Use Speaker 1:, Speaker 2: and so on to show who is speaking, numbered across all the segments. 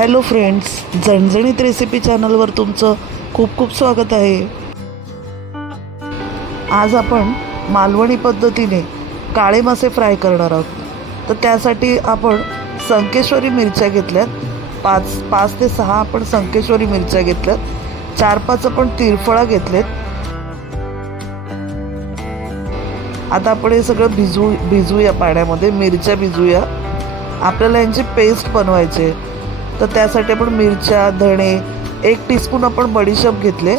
Speaker 1: Hello friends झणझणीत recipe चॅनलवर तुमचं खूप खूप स्वागत आहे. आज आपण मालवणी पद्धतीने काळे मासे फ्राय करणार आहोत. तर त्यासाठी आपण संकेश्वरी मिरच्या घेतल्यात. पाच पाच ते सहा आपण संकेश्वरी मिरच्या घेतल्यात. चार पाच आपण तिरफळा घेतलेत. आता आपण हे सगळं भिजवू भिजवूया पाण्यामध्ये मिरच्या भिजूया आपल्याला यांची पेस्ट बनवायची आहे. तर त्यासाठी आपण मिरच्या धणे एक टीस्पून आपण बडीशेप घेतले.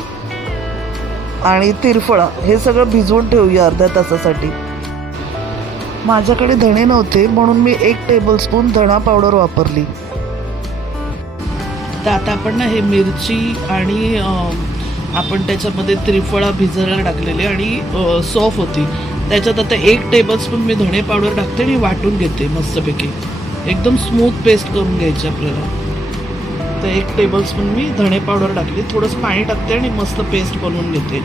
Speaker 1: आणि तिरफळा हे सगळं भिजवून ठेवूया अर्ध्या तासासाठी. माझ्याकडे धणे नव्हते म्हणून मी एक टेबलस्पून धणा पावडर वापरली. तर आता आपण ना हे मिरची आणि आपण त्याच्यामध्ये त्रिफळा भिजायला टाकलेली आणि सॉफ होती. त्याच्यात आता एक टेबलस्पून मी धणे पावडर टाकते आणि वाटून घेते मस्तपैकी. एकदम स्मूथ पेस्ट करून घ्यायची आपल्याला. तर एक टेबलस्पून मी धणे पावडर टाकली थोडंसं पाणी टाकते आणि मस्त पेस्ट बनवून घेते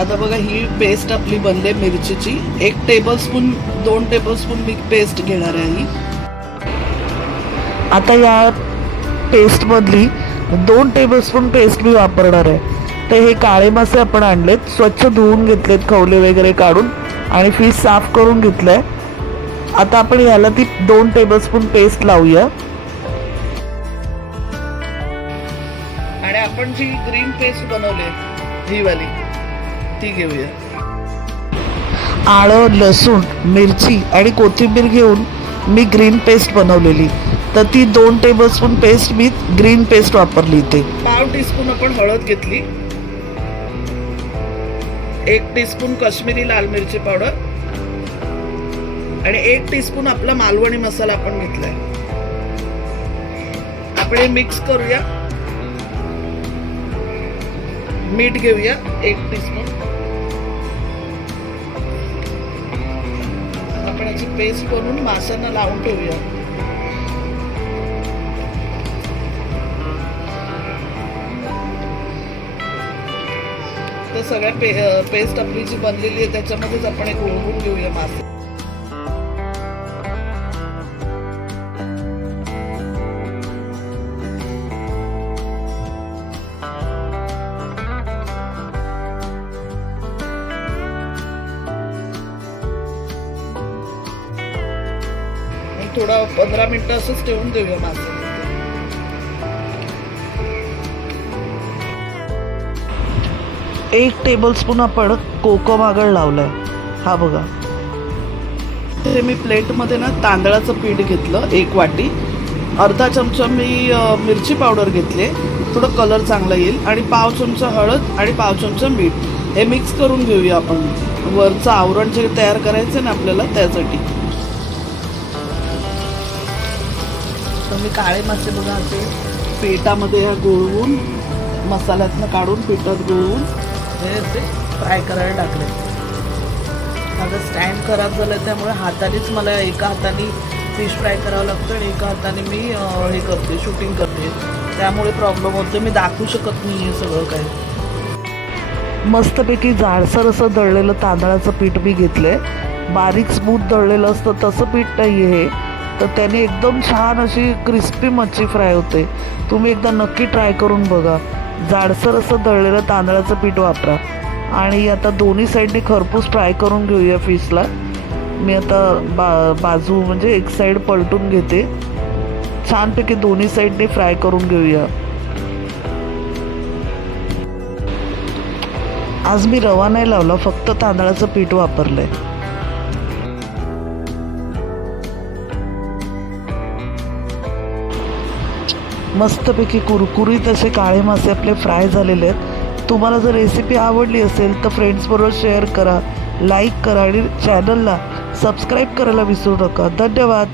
Speaker 1: आता बघा ही पेस्ट आपली बनली आहे मिरचीची. एक टेबलस्पून दोन टेबलस्पून मी पेस्ट घेणार आहे ही. आता या पेस्टमधली दोन टेबलस्पून पेस्ट मी वापरणार आहे. तर हे काळे मासे आपण आणलेत स्वच्छ धुवून घेतलेत खवले वगैरे काढून आणि फिश साफ करून घेतलंय. आता आपण ह्याला ती दोन टेबलस्पून पेस्ट लावूया. आणि आपण जी ग्रीन पेस्ट बनवली ही वाली ती घेऊया. आळं लसूण मिरची आणि कोथिंबीर घेऊन मी ग्रीन पेस्ट बनवलेली. तर ती दोन टेबलस्पून पेस्ट मी ग्रीन पेस्ट वापरली इथे. पाव टीस्पून आपण हळद घेतली. एक टीस्पून काश्मीरी लाल मिरची पावडर. आणि एक टीस्पून आपला मालवणी मसाला आपण घेतलाय. आपण हे मिक्स करूया. मीठ घेऊया एक टीस्पून आपण याची पेस्ट करून माशांना लावून ठेवूया. तर सगळ्या पे पेस्ट आपली जी बनलेली आहे त्याच्यामध्येच आपण एक ओळखून घेऊया मासे. थोडा पंधरा मिनिटं असंच ठेवून देऊया मासे एक टेबलस्पून आपण कोकम आगळ लावलाय. हा बघा. ते मी प्लेटमध्ये ना तांदळाचं पीठ घेतलं एक वाटी. अर्धा चमचा मी मिरची पावडर घेतले. थोडं कलर चांगला येईल. आणि पाव चमचा हळद आणि पाव चमचा मीठ. हे मिक्स करून घेऊया आपण. वरचं आवरण जे तयार करायचं ना आपल्याला त्यासाठी. तर मी काळे मासे बघा असे पेटामध्ये ह्या गोळवून मसाल्यातनं काढून पिठात गोळवून हे असे फ्राय करायला टाकले. माझं स्टँड खराब झालं त्यामुळे हातानेच मला एका हाताने फिश फ्राय करावं लागतं आणि एका हाताने मी हे करते शूटिंग करते. त्यामुळे प्रॉब्लेम होतो मी दाखवू शकत नाही हे सगळं काही. मस्तपैकी जाडसर असं दळलेलं तांदळाचं पीठ मी घेतलं आहे बारीक स्मूथ दळलेलं असतं तसं पीठ नाही आहे हे. तर त्याने एकदम छान अशी क्रिस्पी मच्छी फ्राय होते. तुम्ही एकदा नक्की ट्राय करून बघा. जाडसर असं दळलेलं तांदळाचं पीठ वापरा. आणि आता दोन्ही साईडने खरपूस फ्राय करून घेऊया फिशला मी आता बा बाजू म्हणजे एक साईड पलटून घेते. छानपैकी दोन्ही साईडने फ्राय करून घेऊया. आज मी रवा नाही लावला फक्त तांदळाचं पीठ वापरलं आहे मस्तपैकी कुरकुरीत असे काळे मासे आपले फ्राय झालेले आहेत. तुम्हाला जर रेसिपी आवडली असेल तर फ्रेंड्सबरोबर शेअर करा लाईक करा आणि चॅनलला सबस्क्राईब करायला विसरू नका. धन्यवाद.